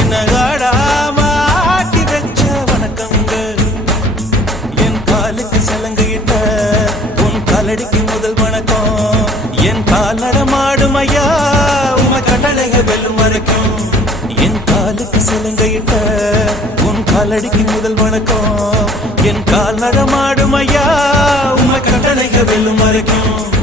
என்ன ஆடாம ஆட்டி வச்ச வணக்கங்க. என் காலுக்கு சலங்கையிட்ட உன் காலடிக்கு முதல் வணக்கம். என் கால் நடமாடும் ஐயா உம கட்டளைக வெல்லும் வரைக்கும். என் காலுக்கு சலங்கையிட்ட உன் காலடிக்கு முதல் வணக்கம். என் கால் நடமாடும் ஐயா உம கட்டளைக வெல்லும் வரைக்கும்.